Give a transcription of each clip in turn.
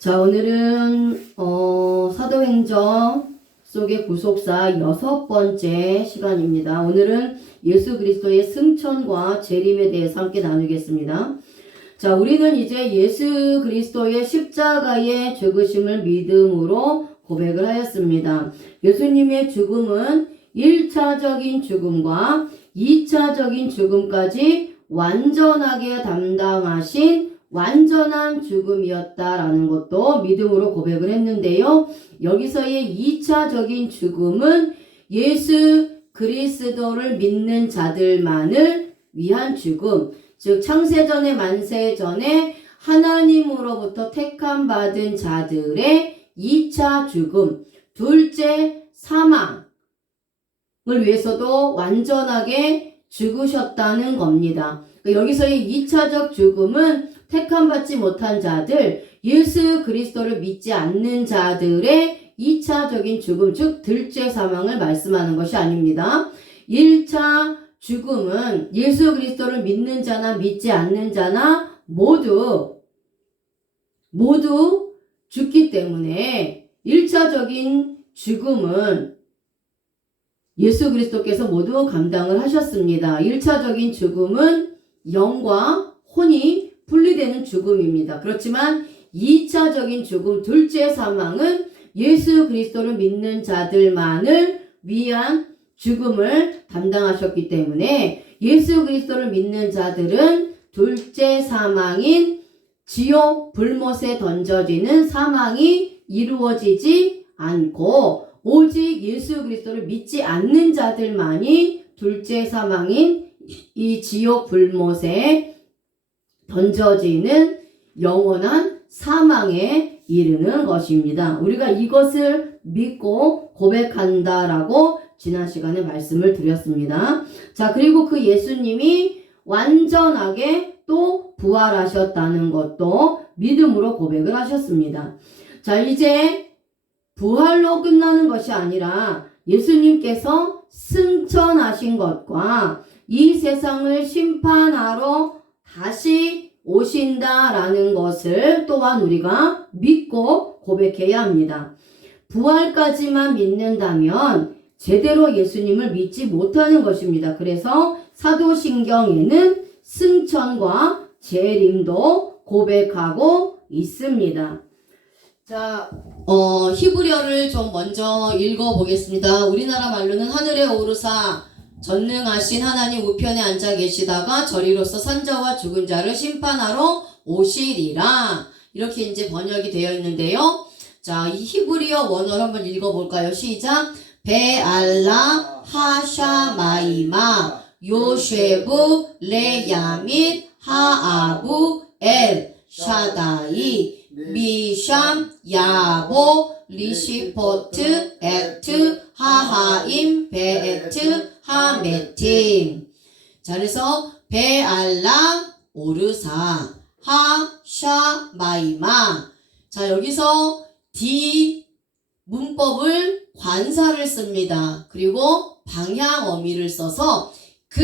자, 오늘은 사도행전 속의 구속사 6번째 시간입니다. 오늘은 예수 그리스도의 승천과 재림에 대해서 함께 나누겠습니다. 자, 우리는 이제 예수 그리스도의 십자가의 죽으심을 믿음으로 고백을 하였습니다. 예수님의 죽음은 1차적인 죽음과 2차적인 죽음까지 완전하게 담당하신 완전한 죽음이었다라는 것도 믿음으로 고백을 했는데요. 여기서의 2차적인 죽음은 예수 그리스도를 믿는 자들만을 위한 죽음, 즉 창세전에 만세전에 하나님으로부터 택함 받은 자들의 2차 죽음, 둘째 사망을 위해서도 완전하게 죽으셨다는 겁니다. 여기서의 2차적 죽음은 택함받지 못한 자들, 예수 그리스도를 믿지 않는 자들의 2차적인 죽음, 즉 둘째 사망을 말씀하는 것이 아닙니다. 1차 죽음은 예수 그리스도를 믿는 자나 믿지 않는 자나 모두 죽기 때문에 1차적인 죽음은 예수 그리스도께서 모두 감당을 하셨습니다. 1차적인 죽음은 영과 혼이 분리되는 죽음입니다. 그렇지만 2차적인 죽음, 둘째 사망은 예수 그리스도를 믿는 자들만을 위한 죽음을 담당하셨기 때문에 예수 그리스도를 믿는 자들은 둘째 사망인 지옥 불못에 던져지는 사망이 이루어지지 않고 오직 예수 그리스도를 믿지 않는 자들만이 둘째 사망인 이 지옥 불못에 던져지는 영원한 사망에 이르는 것입니다. 우리가 이것을 믿고 고백한다라고 지난 시간에 말씀을 드렸습니다. 자, 그리고 그 예수님이 완전하게 또 부활하셨다는 것도 믿음으로 고백을 하셨습니다. 자, 이제 부활로 끝나는 것이 아니라 예수님께서 승천하신 것과 이 세상을 심판하러 다시 오신다라는 것을 또한 우리가 믿고 고백해야 합니다. 부활까지만 믿는다면 제대로 예수님을 믿지 못하는 것입니다. 그래서 사도신경에는 승천과 재림도 고백하고 있습니다. 자, 히브리어를 좀 먼저 읽어보겠습니다. 우리나라 말로는 하늘에 오르사 전능하신 하나님 우편에 앉아 계시다가 저리로서 산자와 죽은 자를 심판하러 오시리라. 이렇게 이제 번역이 되어 있는데요. 자, 이 히브리어 원어를 한번 읽어볼까요? 시작. 베알라 하샤마이마 요쉐부 레야밋 하아부 엘 샤다이 미샴 야보 리시포트 에트 하하임 베에트 하메팀. 자, 그래서 베알라 오르사 하샤마이마. 자, 여기서 디 문법을 관사를 씁니다. 그리고 방향 어미를 써서 그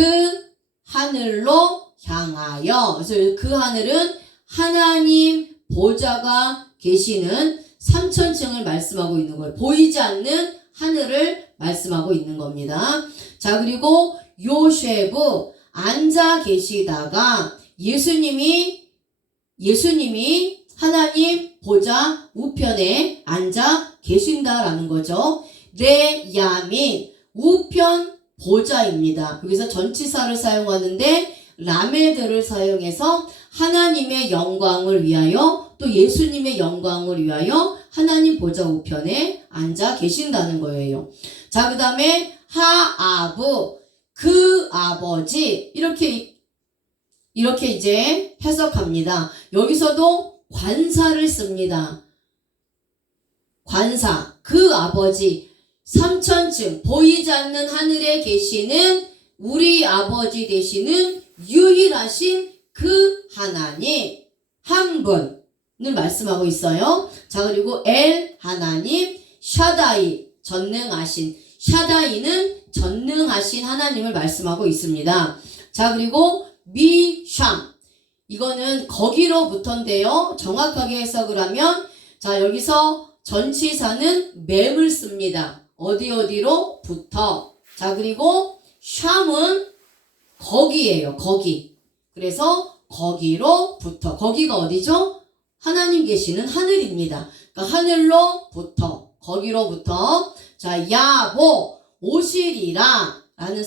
하늘로 향하여. 그래서 그 하늘은 하나님 보좌가 계시는 3천층을 말씀하고 있는 거예요. 보이지 않는 하늘을 말씀하고 있는 겁니다. 자, 그리고 요쉐부 앉아 계시다가 예수님이 하나님 보좌 우편에 앉아 계신다라는 거죠. 레야민 우편 보좌입니다. 여기서 전치사를 사용하는데 라메드를 사용해서 하나님의 영광을 위하여 또 예수님의 영광을 위하여 하나님 보좌 우편에 앉아 계신다는 거예요. 자, 그 다음에 하아부 그 아버지 이렇게 이제 해석합니다. 여기서도 관사를 씁니다. 관사 그 아버지 3천층 보이지 않는 하늘에 계시는 우리 아버지 되시는 유일하신 그 하나님 한 분을 말씀하고 있어요. 자, 그리고 엘 하나님 샤다이 전능하신 샤다이는 전능하신 하나님을 말씀하고 있습니다. 자, 그리고 미샴 이거는 거기로부터인데요. 정확하게 해석을 하면 자, 여기서 전치사는 맴을 씁니다. 어디로부터. 자, 그리고 샴은 거기예요. 거기. 그래서 거기로부터. 거기가 어디죠? 하나님 계시는 하늘입니다. 그러니까 하늘로부터. 거기로부터. 자, 야보 오시리라 라는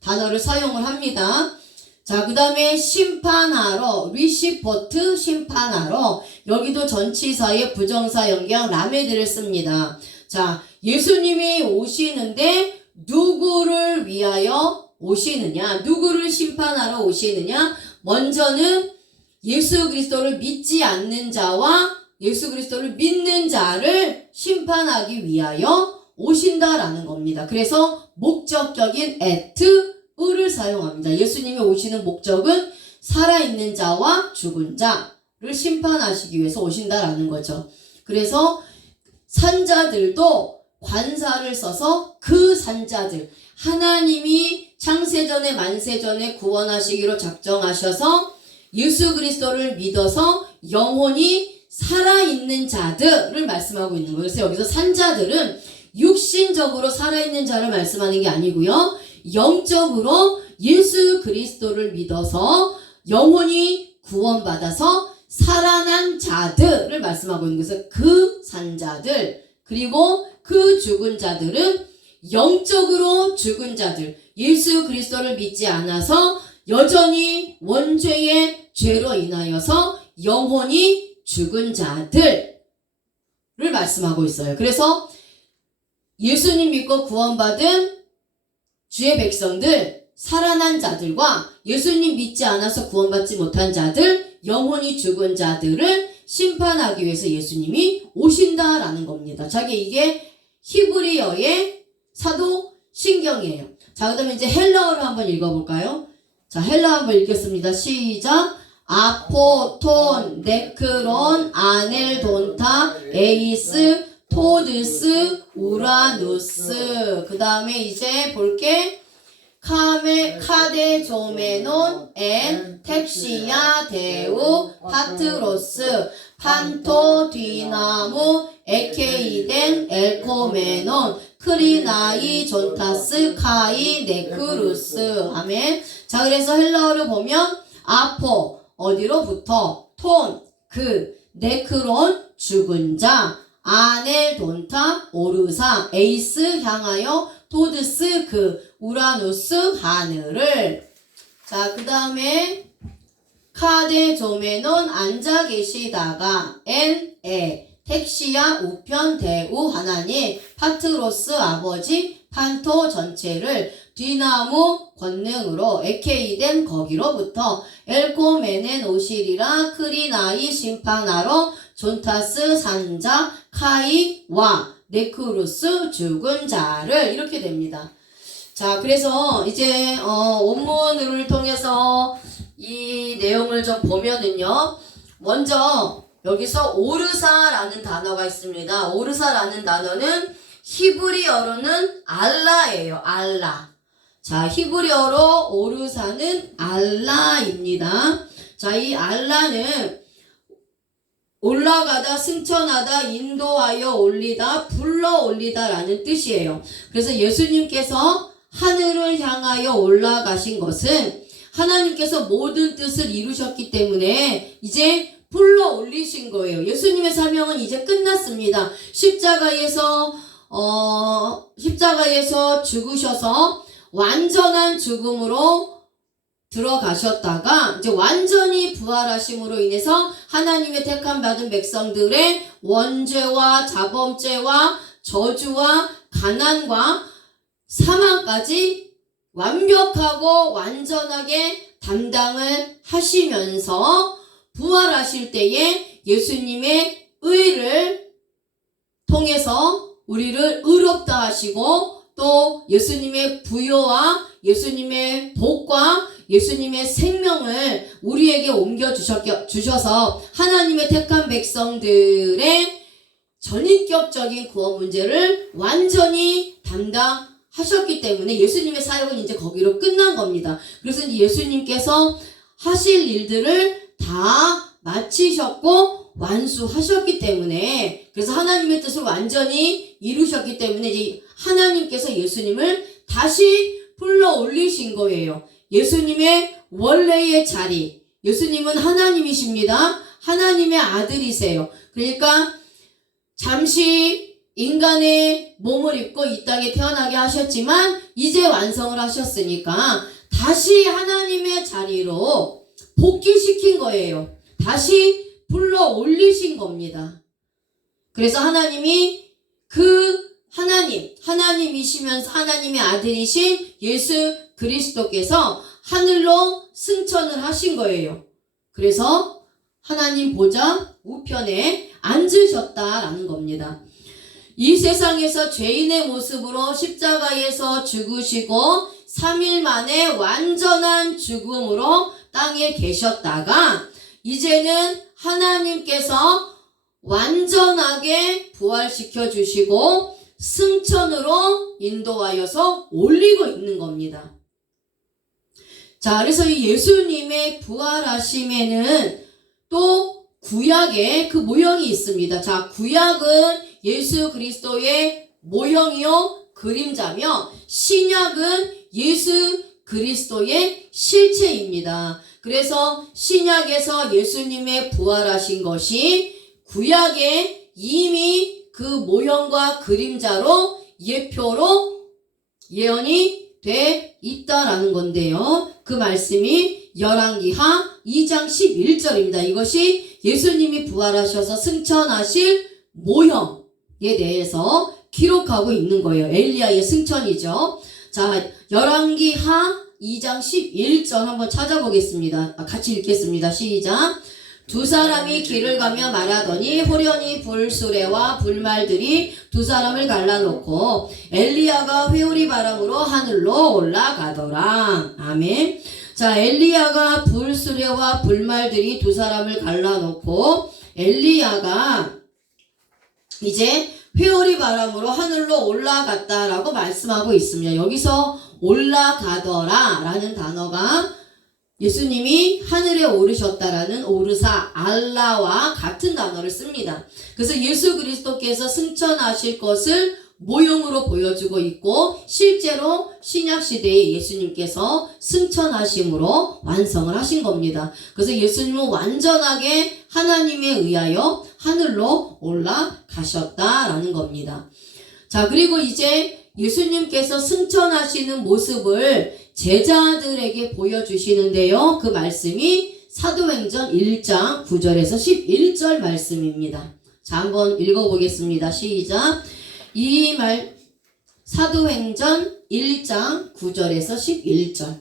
단어를 사용을 합니다. 자, 그 다음에 심판하러, 리시포트 심판하러. 여기도 전치사의 부정사 연경 라메드를 씁니다. 자, 예수님이 오시는데 누구를 위하여 오시느냐? 누구를 심판하러 오시느냐? 먼저는 예수 그리스도를 믿지 않는 자와 예수 그리스도를 믿는 자를 심판하기 위하여 오신다라는 겁니다. 그래서 목적격인 at을 사용합니다. 예수님이 오시는 목적은 살아있는 자와 죽은 자를 심판하시기 위해서 오신다라는 거죠. 그래서 산자들도 관사를 써서 그 산자들, 하나님이 창세전에 만세전에 구원하시기로 작정하셔서 예수 그리스도를 믿어서 영혼이 살아있는 자들을 말씀하고 있는 거예요. 그래서 여기서 산자들은 육신적으로 살아있는 자를 말씀하는 게 아니고요. 영적으로 예수 그리스도를 믿어서 영혼이 구원받아서 살아난 자들을 말씀하고 있는 거예요. 그 산자들, 그리고 그 죽은 자들은 영적으로 죽은 자들, 예수 그리스도를 믿지 않아서 여전히 원죄의 죄로 인하여서 영혼이 죽은 자들을 말씀하고 있어요. 그래서 예수님 믿고 구원받은 주의 백성들, 살아난 자들과 예수님 믿지 않아서 구원받지 못한 자들, 영혼이 죽은 자들을 심판하기 위해서 예수님이 오신다라는 겁니다. 이게 히브리어의 사도 신경이에요. 자, 그 다음에 이제 헬라어로 한번 읽어볼까요? 자, 헬라어 한번 읽겠습니다. 시작. 아포톤, 네크론, 아넬돈타, 에이스, 토드스, 우라누스. 그 다음에 이제 볼게. 카데조메논, 엔, 텍시야, 데우, 파트로스, 판토, 디나무, 에케이덴, 엘코메논, 크리나이, 존타스, 카이, 네크루스. 아멘. 자, 그래서 헬라어를 보면 아포, 어디로부터, 톤, 네크론, 죽은 자, 아넬, 돈타, 오르사, 에이스, 향하여, 토드스, 우라누스, 하늘을. 자, 그 다음에 카데조메논, 앉아 계시다가, 텍시야, 우편, 대우, 하나님, 파트로스, 아버지, 판토, 전체를, 디나무, 권능으로, 에케이덴, 거기로부터, 엘코메넨, 오시리라, 크리나이, 심판하러, 존타스, 산자, 카이, 와, 네크루스, 죽은 자를. 이렇게 됩니다. 자, 그래서 이제 원문을 통해서 이 내용을 좀 보면은요, 먼저 여기서 오르사라는 단어가 있습니다. 오르사라는 단어는 히브리어로는 알라예요. 알라. 자, 히브리어로 오르사는 알라입니다. 자, 이 알라는 올라가다, 승천하다, 인도하여 올리다, 불러 올리다 라는 뜻이에요. 그래서 예수님께서 하늘을 향하여 올라가신 것은 하나님께서 모든 뜻을 이루셨기 때문에 이제 불러 올리신 거예요. 예수님의 사명은 이제 끝났습니다. 십자가에서 죽으셔서 완전한 죽음으로 들어가셨다가 이제 완전히 부활하심으로 인해서 하나님의 택함 받은 백성들의 원죄와 자범죄와 저주와 가난과 사망까지 완벽하고 완전하게 담당을 하시면서 부활하실 때에 예수님의 의를 통해서 우리를 의롭다 하시고 또 예수님의 부요와 예수님의 복과 예수님의 생명을 우리에게 옮겨주셔서 하나님의 택한 백성들의 전인격적인 구원 문제를 완전히 담당하셨기 때문에 예수님의 사역은 이제 거기로 끝난 겁니다. 그래서 이제 예수님께서 하실 일들을 다 마치셨고 완수하셨기 때문에, 그래서 하나님의 뜻을 완전히 이루셨기 때문에 이제 하나님께서 예수님을 다시 불러 올리신 거예요. 예수님의 원래의 자리, 예수님은 하나님이십니다. 하나님의 아들이세요. 그러니까 잠시 인간의 몸을 입고 이 땅에 태어나게 하셨지만 이제 완성을 하셨으니까 다시 하나님의 자리로 복귀시킨 거예요. 다시 불러 올리신 겁니다. 그래서 하나님이 그 하나님이시면서 하나님의 아들이신 예수 그리스도께서 하늘로 승천을 하신 거예요. 그래서 하나님 보좌 우편에 앉으셨다라는 겁니다. 이 세상에서 죄인의 모습으로 십자가에서 죽으시고 3일 만에 완전한 죽음으로 땅에 계셨다가 이제는 하나님께서 완전하게 부활시켜 주시고 승천으로 인도하여서 올리고 있는 겁니다. 자, 그래서 이 예수님의 부활하심에는 또 구약의 그 모형이 있습니다. 자, 구약은 예수 그리스도의 모형이요 그림자며 신약은 예수 그리스도의 실체입니다. 그래서 신약에서 예수님의 부활하신 것이 구약에 이미 그 모형과 그림자로 예표로 예언이 돼 있다라는 건데요. 그 말씀이 열왕기하 2장 11절입니다. 이것이 예수님이 부활하셔서 승천하실 모형에 대해서 기록하고 있는 거예요. 엘리야의 승천이죠. 자, 열왕기하 2장 11절 한번 찾아보겠습니다. 같이 읽겠습니다. 시작. 두 사람이 길을 가며 말하더니 호련히 불수레와 불말들이 두 사람을 갈라놓고 엘리야가 회오리 바람으로 하늘로 올라가더라. 아멘. 자, 엘리야가 불수레와 불말들이 두 사람을 갈라놓고 엘리야가 이제 회오리 바람으로 하늘로 올라갔다라고 말씀하고 있습니다. 여기서 올라가더라 라는 단어가 예수님이 하늘에 오르셨다라는 오르사 알라와 같은 단어를 씁니다. 그래서 예수 그리스도께서 승천하실 것을 모형으로 보여주고 있고 실제로 신약시대에 예수님께서 승천하심으로 완성을 하신 겁니다. 그래서 예수님은 완전하게 하나님에 의하여 하늘로 올라가셨다라는 겁니다. 자, 그리고 이제 예수님께서 승천하시는 모습을 제자들에게 보여주시는데요. 그 말씀이 사도행전 1장 9절에서 11절 말씀입니다. 자, 한번 읽어보겠습니다. 시작. 사도행전 1장 9절에서 11절.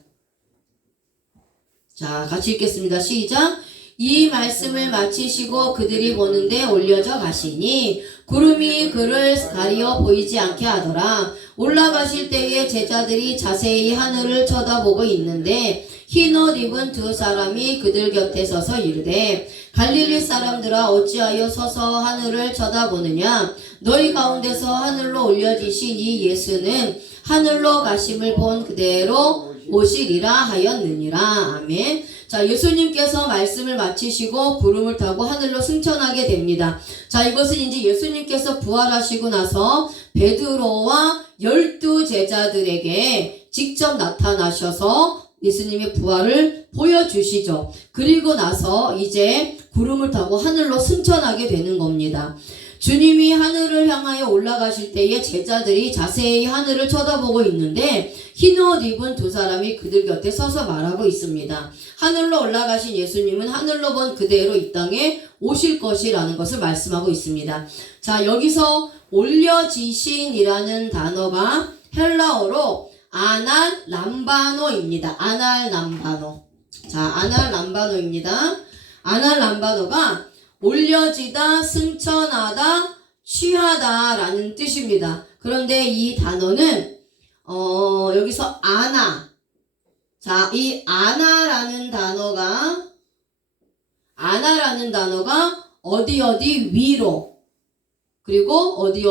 자, 같이 읽겠습니다. 시작. 이 말씀을 마치시고 그들이 보는데 올려져 가시니 구름이 그를 가리어 보이지 않게 하더라. 올라가실 때에 제자들이 자세히 하늘을 쳐다보고 있는데 흰 옷 입은 두 사람이 그들 곁에 서서 이르되 갈릴리 사람들아 어찌하여 서서 하늘을 쳐다보느냐. 너희 가운데서 하늘로 올려지신 이 예수는 하늘로 가심을 본 그대로 오시리라 하였느니라. 아멘. 자, 예수님께서 말씀을 마치시고 구름을 타고 하늘로 승천하게 됩니다. 자, 이것은 이제 예수님께서 부활하시고 나서 베드로와 12 제자들에게 직접 나타나셔서 예수님의 부활을 보여주시죠. 그리고 나서 이제 구름을 타고 하늘로 승천하게 되는 겁니다. 주님이 하늘을 향하여 올라가실 때에 제자들이 자세히 하늘을 쳐다보고 있는데 흰옷 입은 두 사람이 그들 곁에 서서 말하고 있습니다. 하늘로 올라가신 예수님은 하늘로 본 그대로 이 땅에 오실 것이라는 것을 말씀하고 있습니다. 자, 여기서 올려지신이라는 단어가 헬라어로 아날 람바노입니다. 아날 람바노. 자, 아날 람바노입니다. 아날 람바노가 올려지다, 승천하다, 취하다 라는 뜻입니다. 그런데 이 단어는 여기서 아나. 자, 이 아나라는 단어가 어디 위로, 그리고 어디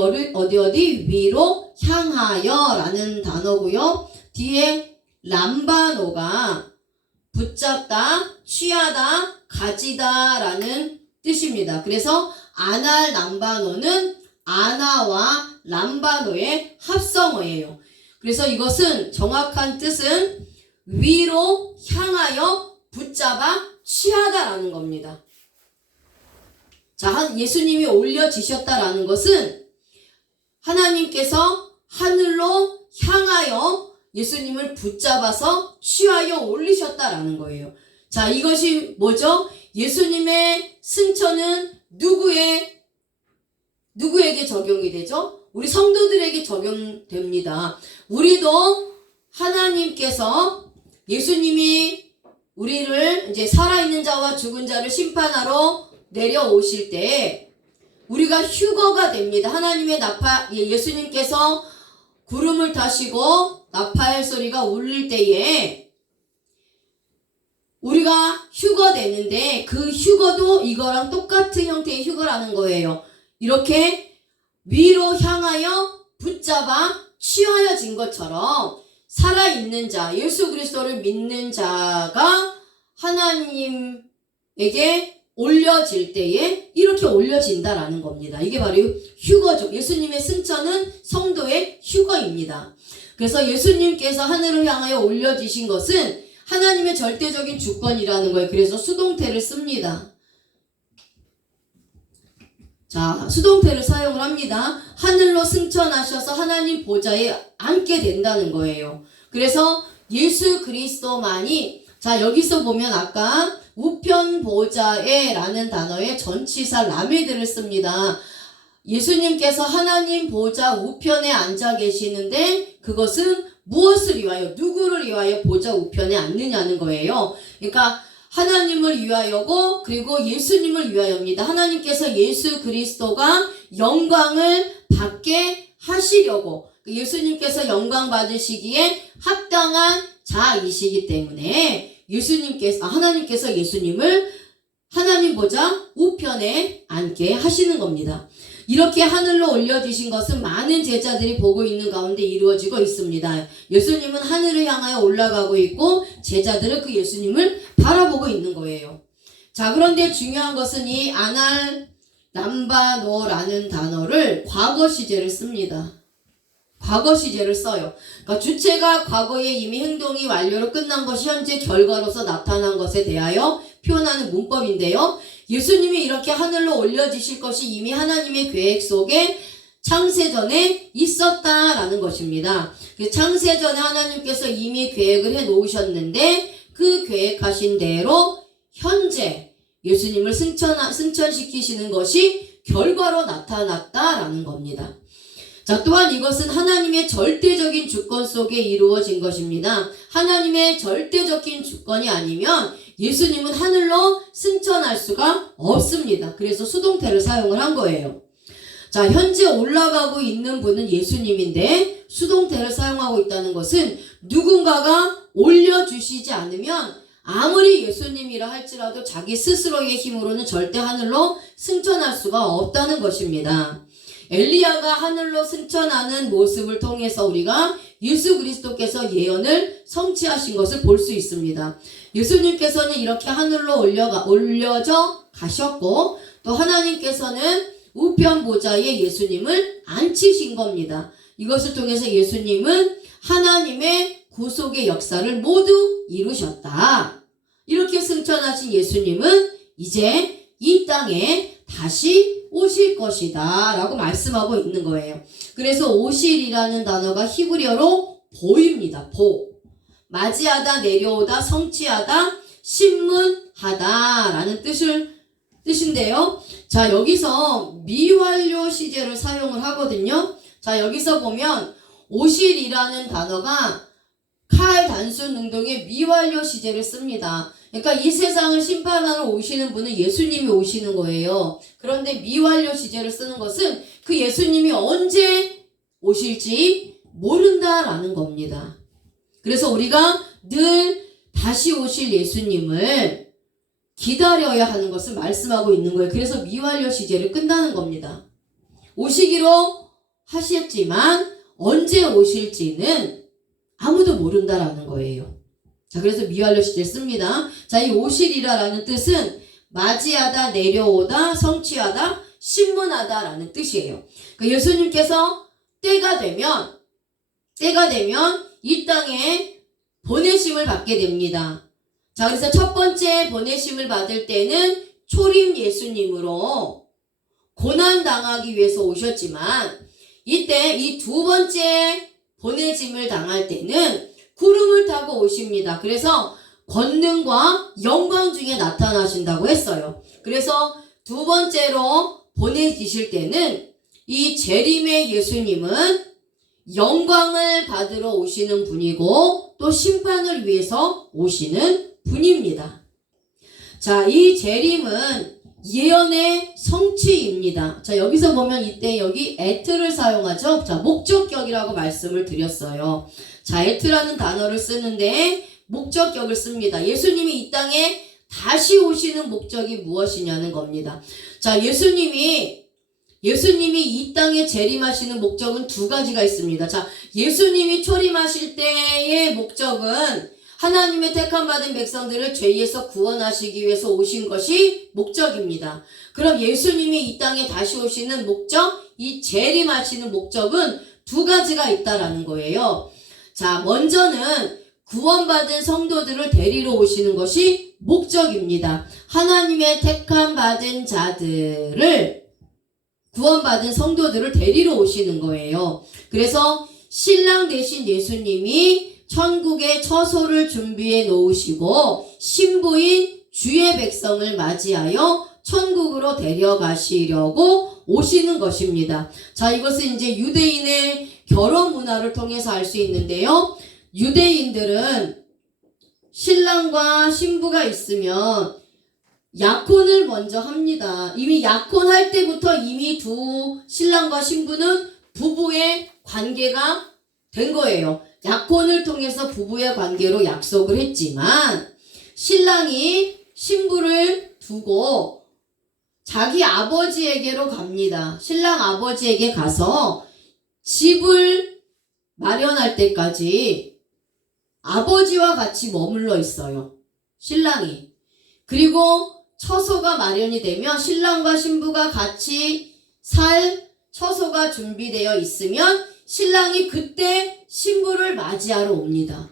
위로 향하여 라는 단어고요. 뒤에 람바노가 붙잡다, 취하다, 가지다 라는 뜻입니다. 그래서 아날 람바노는 아나와 람바노의 합성어예요. 그래서 이것은 정확한 뜻은 위로 향하여 붙잡아 취하다라는 겁니다. 자, 예수님이 올려지셨다라는 것은 하나님께서 하늘로 향하여 예수님을 붙잡아서 취하여 올리셨다라는 거예요. 자, 이것이 뭐죠? 예수님의 승천은 누구에게 적용이 되죠? 우리 성도들에게 적용됩니다. 우리도 하나님께서 예수님이 우리를 이제 살아있는 자와 죽은 자를 심판하러 내려오실 때 우리가 휴거가 됩니다. 하나님의 예수님께서 구름을 타시고 나팔 소리가 울릴 때에 우리가 휴거되는데 그 휴거도 이거랑 똑같은 형태의 휴거라는 거예요. 이렇게 위로 향하여 붙잡아 취하여진 것처럼 살아있는 자, 예수 그리스도를 믿는 자가 하나님에게 올려질 때에 이렇게 올려진다라는 겁니다. 이게 바로 휴거죠. 예수님의 승천은 성도의 휴거입니다. 그래서 예수님께서 하늘을 향하여 올려지신 것은 하나님의 절대적인 주권이라는 거예요. 그래서 수동태를 씁니다. 자, 수동태를 사용을 합니다. 하늘로 승천하셔서 하나님 보좌에 앉게 된다는 거예요. 그래서 예수 그리스도만이, 자, 여기서 보면 아까 우편 보좌에 라는 단어의 전치사 라메드를 씁니다. 예수님께서 하나님 보좌 우편에 앉아 계시는데 그것은 무엇을 위하여, 누구를 위하여 보좌 우편에 앉느냐는 거예요. 그러니까 하나님을 위하여고 그리고 예수님을 위하여입니다. 하나님께서 예수 그리스도가 영광을 받게 하시려고, 예수님께서 영광 받으시기에 합당한 자이시기 때문에 하나님께서 예수님을 하나님 보좌 우편에 앉게 하시는 겁니다. 이렇게 하늘로 올려주신 것은 많은 제자들이 보고 있는 가운데 이루어지고 있습니다. 예수님은 하늘을 향하여 올라가고 있고 제자들은 그 예수님을 바라보고 있는 거예요. 자, 그런데 중요한 것은 이 아날 람바노라는 단어를 과거 시제를 씁니다. 과거 시제를 써요. 그러니까 주체가 과거에 이미 행동이 완료로 끝난 것이 현재 결과로서 나타난 것에 대하여 표현하는 문법인데요. 예수님이 이렇게 하늘로 올려지실 것이 이미 하나님의 계획 속에 창세전에 있었다라는 것입니다. 창세전에 하나님께서 이미 계획을 해 놓으셨는데 그 계획하신 대로 현재 예수님을 승천시키시는 것이 결과로 나타났다라는 겁니다. 자, 또한 이것은 하나님의 절대적인 주권 속에 이루어진 것입니다. 하나님의 절대적인 주권이 아니면 예수님은 하늘로 승천할 수가 없습니다. 그래서 수동태를 사용을 한 거예요. 자, 현재 올라가고 있는 분은 예수님인데 수동태를 사용하고 있다는 것은 누군가가 올려주시지 않으면 아무리 예수님이라 할지라도 자기 스스로의 힘으로는 절대 하늘로 승천할 수가 없다는 것입니다. 엘리야가 하늘로 승천하는 모습을 통해서 우리가 예수 그리스도께서 예언을 성취하신 것을 볼 수 있습니다. 예수님께서는 이렇게 하늘로 올려져 가셨고 또 하나님께서는 우편 보좌에 예수님을 앉히신 겁니다. 이것을 통해서 예수님은 하나님의 구속의 역사를 모두 이루셨다. 이렇게 승천하신 예수님은 이제 이 땅에 다시 오실 것이다 라고 말씀하고 있는 거예요. 그래서 오실이라는 단어가 히브리어로 보입니다. 맞이하다, 내려오다, 성취하다, 신문하다 라는 뜻인데요. 자, 여기서 미완료 시제를 사용을 하거든요. 자, 여기서 보면 오실이라는 단어가 칼 단순 능동의 미완료 시제를 씁니다. 그러니까 이 세상을 심판하러 오시는 분은 예수님이 오시는 거예요. 그런데 미완료 시제를 쓰는 것은 그 예수님이 언제 오실지 모른다라는 겁니다. 그래서 우리가 늘 다시 오실 예수님을 기다려야 하는 것을 말씀하고 있는 거예요. 그래서 미완료 시제를 끝나는 겁니다. 오시기로 하셨지만 언제 오실지는 아무도 모른다라는 거예요. 자, 그래서 미완료 시제 씁니다. 자, 이 오실이라라는 뜻은 맞이하다, 내려오다, 성취하다, 신문하다라는 뜻이에요. 그러니까 예수님께서 때가 되면 이 땅에 보내심을 받게 됩니다. 자, 그래서 첫 번째 보내심을 받을 때는 초림 예수님으로 고난 당하기 위해서 오셨지만, 이때 이 두 번째 보내짐을 당할 때는 구름을 타고 오십니다. 그래서 권능과 영광 중에 나타나신다고 했어요. 그래서 두 번째로 보내지실 때는 이 재림의 예수님은 영광을 받으러 오시는 분이고 또 심판을 위해서 오시는 분입니다. 자, 이 재림은 예언의 성취입니다. 자, 여기서 보면 이때 여기 at를 사용하죠. 자, 목적격이라고 말씀을 드렸어요. 자, at라는 단어를 쓰는데 목적격을 씁니다. 예수님이 이 땅에 다시 오시는 목적이 무엇이냐는 겁니다. 자, 예수님이 이 땅에 재림하시는 목적은 두 가지가 있습니다. 자, 예수님이 초림하실 때의 목적은 하나님의 택함받은 백성들을 죄에서 구원하시기 위해서 오신 것이 목적입니다. 그럼 예수님이 이 땅에 다시 오시는 목적, 이 재림하시는 목적은 두 가지가 있다라는 거예요. 자, 먼저는 구원받은 성도들을 데리러 오시는 것이 목적입니다. 하나님의 택함받은 자들을, 구원받은 성도들을 데리러 오시는 거예요. 그래서 신랑 되신 예수님이 천국의 처소를 준비해 놓으시고 신부인 주의 백성을 맞이하여 천국으로 데려가시려고 오시는 것입니다. 자, 이것은 이제 유대인의 결혼 문화를 통해서 알 수 있는데요. 유대인들은 신랑과 신부가 있으면 약혼을 먼저 합니다. 이미 약혼할 때부터 이미 두 신랑과 신부는 부부의 관계가 된 거예요. 약혼을 통해서 부부의 관계로 약속을 했지만 신랑이 신부를 두고 자기 아버지에게로 갑니다. 신랑 아버지에게 가서 집을 마련할 때까지 아버지와 같이 머물러 있어요. 신랑이. 그리고 처소가 마련이 되면 신랑과 신부가 같이 살 처소가 준비되어 있으면 신랑이 그때 신부를 맞이하러 옵니다.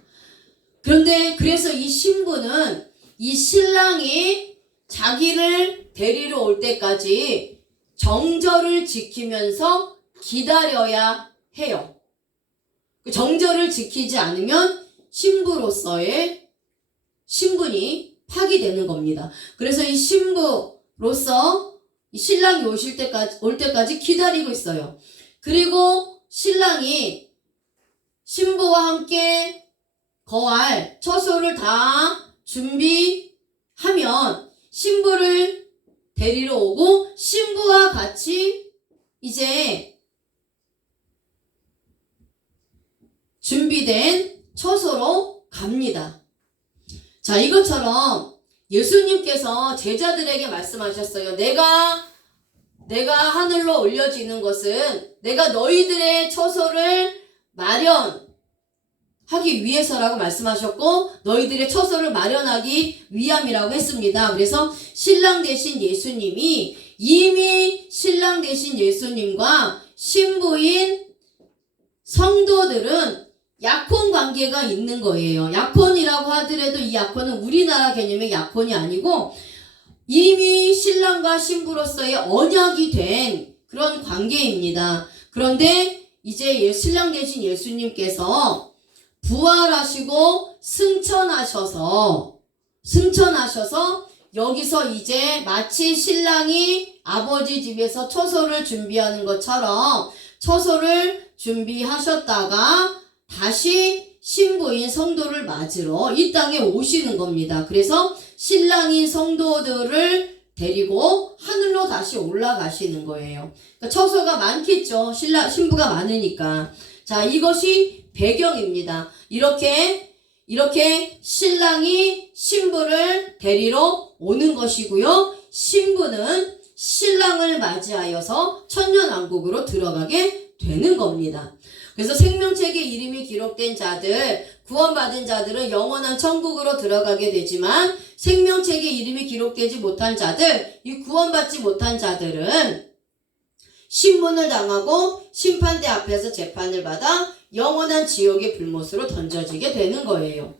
그런데 그래서 이 신부는 이 신랑이 자기를 데리러 올 때까지 정절을 지키면서 기다려야 해요. 정절을 지키지 않으면 신부로서의 신분이 파기되는 겁니다. 그래서 이 신부로서 이 신랑이 올 때까지 기다리고 있어요. 그리고 신랑이 신부와 함께 거할 처소를 다 준비하면 신부를 데리러 오고 신부와 같이 이제 준비된 처소로 갑니다. 자, 이것처럼 예수님께서 제자들에게 말씀하셨어요. 내가 하늘로 올려지는 것은 내가 너희들의 처소를 마련하기 위해서라고 말씀하셨고 너희들의 처소를 마련하기 위함이라고 했습니다. 그래서 신랑 되신 예수님이 이미 신랑 되신 예수님과 신부인 성도들은 약혼 관계가 있는 거예요. 약혼이라고 하더라도 이 약혼은 우리나라 개념의 약혼이 아니고 이미 신랑과 신부로서의 언약이 된 그런 관계입니다. 그런데 이제 신랑 되신 예수님께서 부활하시고 승천하셔서 여기서 이제 마치 신랑이 아버지 집에서 처소를 준비하는 것처럼 처소를 준비하셨다가 다시 신부인 성도를 맞으러 이 땅에 오시는 겁니다. 그래서 신랑인 성도들을 데리고 하늘로 다시 올라가시는 거예요. 그러니까 처소가 많겠죠. 신부가 많으니까. 자, 이것이 배경입니다. 이렇게 신랑이 신부를 데리러 오는 것이고요. 신부는 신랑을 맞이하여서 천년왕국으로 들어가게 되는 겁니다. 그래서 생명책에 이름이 기록된 자들 구원받은 자들은 영원한 천국으로 들어가게 되지만 생명책에 이름이 기록되지 못한 자들, 이 구원받지 못한 자들은 신문을 당하고 심판대 앞에서 재판을 받아 영원한 지옥의 불못으로 던져지게 되는 거예요.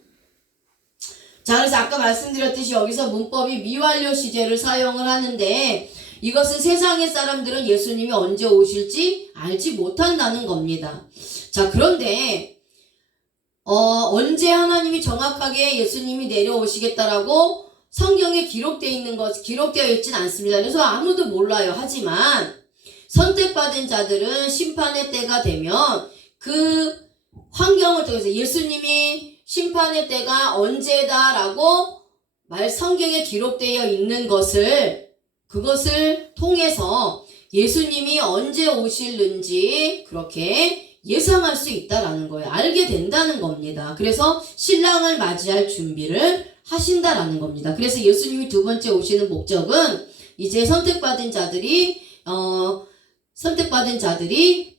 자, 그래서 아까 말씀드렸듯이 여기서 문법이 미완료 시제를 사용을 하는데 이것은 세상의 사람들은 예수님이 언제 오실지 알지 못한다는 겁니다. 자, 그런데 언제 하나님이 정확하게 예수님이 내려오시겠다라고 성경에 기록되어 있진 않습니다. 그래서 아무도 몰라요. 하지만 선택받은 자들은 심판의 때가 되면 그 환경을 통해서 예수님이 심판의 때가 언제다라고 성경에 기록되어 있는 그것을 통해서 예수님이 언제 오실는지 그렇게 예상할 수 있다라는 거예요. 알게 된다는 겁니다. 그래서 신랑을 맞이할 준비를 하신다라는 겁니다. 그래서 예수님이 두 번째 오시는 목적은 이제 선택받은 자들이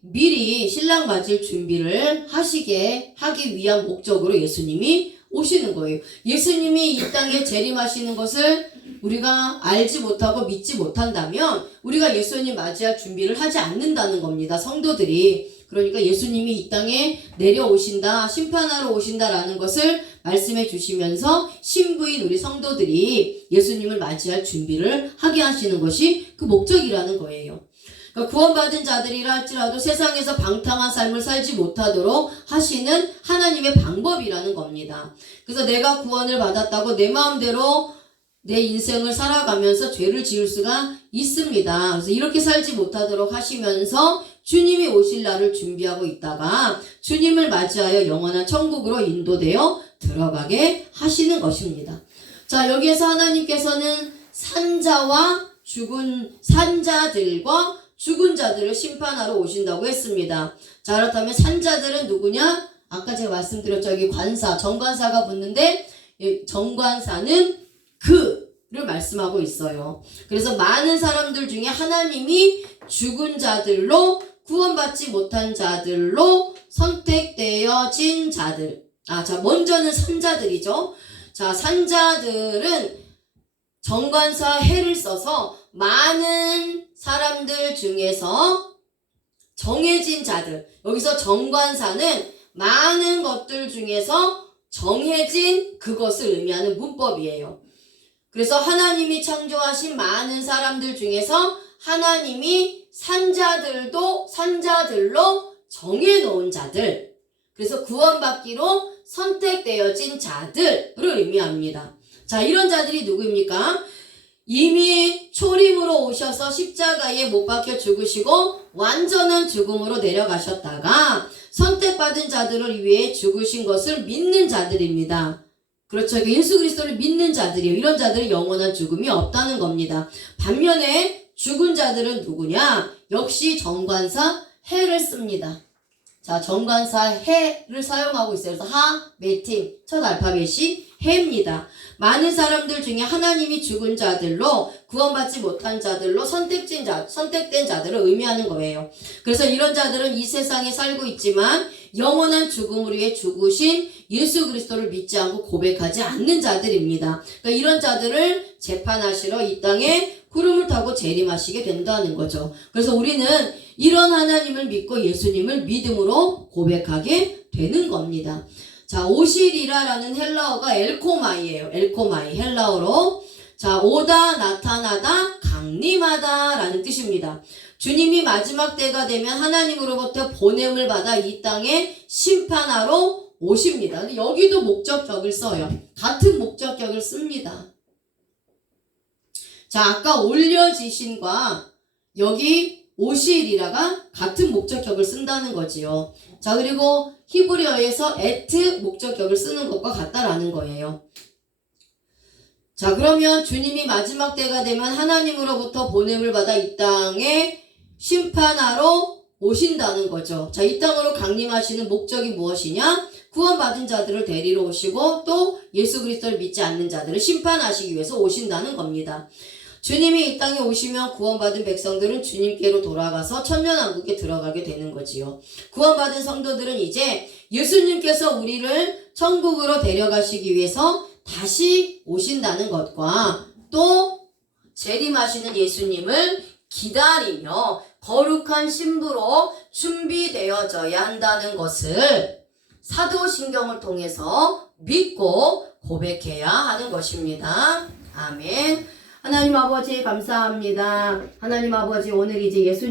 미리 신랑 맞을 준비를 하기 위한 목적으로 예수님이 오시는 거예요. 예수님이 이 땅에 재림하시는 것을 우리가 알지 못하고 믿지 못한다면 우리가 예수님 맞이할 준비를 하지 않는다는 겁니다. 성도들이. 그러니까 예수님이 이 땅에 내려오신다, 심판하러 오신다라는 것을 말씀해 주시면서 신부인 우리 성도들이 예수님을 맞이할 준비를 하게 하시는 것이 그 목적이라는 거예요. 그러니까 구원받은 자들이라 할지라도 세상에서 방탕한 삶을 살지 못하도록 하시는 하나님의 방법이라는 겁니다. 그래서 내가 구원을 받았다고 내 마음대로 내 인생을 살아가면서 죄를 지을 수가 있습니다. 그래서 이렇게 살지 못하도록 하시면서 주님이 오실 날을 준비하고 있다가 주님을 맞이하여 영원한 천국으로 인도되어 들어가게 하시는 것입니다. 자, 여기에서 하나님께서는 산자들과 죽은 자들을 심판하러 오신다고 했습니다. 자, 그렇다면 산자들은 누구냐? 아까 제가 말씀드렸죠. 여기 정관사가 붙는데 정관사는 그를 말씀하고 있어요. 그래서 많은 사람들 중에 하나님이 죽은 자들로 구원받지 못한 자들로 선택되어진 자들. 자, 먼저는 산자들이죠. 자, 산자들은 정관사 해를 써서 많은 사람들 중에서 정해진 자들. 여기서 정관사는 많은 것들 중에서 정해진 그것을 의미하는 문법이에요. 그래서 하나님이 창조하신 많은 사람들 중에서 하나님이 산자들로 정해놓은 자들. 그래서 구원받기로 선택되어진 자들을 의미합니다. 자, 이런 자들이 누구입니까? 이미 초림으로 오셔서 십자가에 못 박혀 죽으시고 완전한 죽음으로 내려가셨다가 선택받은 자들을 위해 죽으신 것을 믿는 자들입니다. 그렇죠. 예수 그리스도를 믿는 자들이에요. 이런 자들은 영원한 죽음이 없다는 겁니다. 반면에 죽은 자들은 누구냐? 역시 정관사 해를 씁니다. 자, 정관사 해를 사용하고 있어요. 그래서 메틴, 첫 알파벳이 해입니다. 많은 사람들 중에 하나님이 죽은 자들로 구원받지 못한 자들로 선택된 자들을 의미하는 거예요. 그래서 이런 자들은 이 세상에 살고 있지만 영원한 죽음을 위해 죽으신 예수 그리스도를 믿지 않고 고백하지 않는 자들입니다. 그러니까 이런 자들을 재판하시러 이 땅에 구름을 타고 재림하시게 된다는 거죠. 그래서 우리는 이런 하나님을 믿고 예수님을 믿음으로 고백하게 되는 겁니다. 자, 오시리라라는 헬라어가 엘코마이예요. 엘코마이 헬라어로 자, 오다, 나타나다, 강림하다 라는 뜻입니다. 주님이 마지막 때가 되면 하나님으로부터 보냄을 받아 이 땅에 심판하러 오십니다. 근데 여기도 목적격을 써요. 같은 목적격을 씁니다. 자, 아까 올려지신과 여기 오시리라가 같은 목적격을 쓴다는 거지요. 자, 그리고 히브리어에서 에트 목적격을 쓰는 것과 같다라는 거예요. 자, 그러면 주님이 마지막 때가 되면 하나님으로부터 보냄을 받아 이 땅에 심판하러 오신다는 거죠. 자, 이 땅으로 강림하시는 목적이 무엇이냐? 구원받은 자들을 데리러 오시고 또 예수 그리스도를 믿지 않는 자들을 심판하시기 위해서 오신다는 겁니다. 주님이 이 땅에 오시면 구원받은 백성들은 주님께로 돌아가서 천년왕국에 들어가게 되는 거지요. 구원받은 성도들은 이제 예수님께서 우리를 천국으로 데려가시기 위해서 다시 오신다는 것과 또 재림하시는 예수님을 기다리며 거룩한 신부로 준비되어져야 한다는 것을 사도신경을 통해서 믿고 고백해야 하는 것입니다. 아멘. 하나님 아버지 감사합니다. 하나님 아버지 오늘 이제 예수님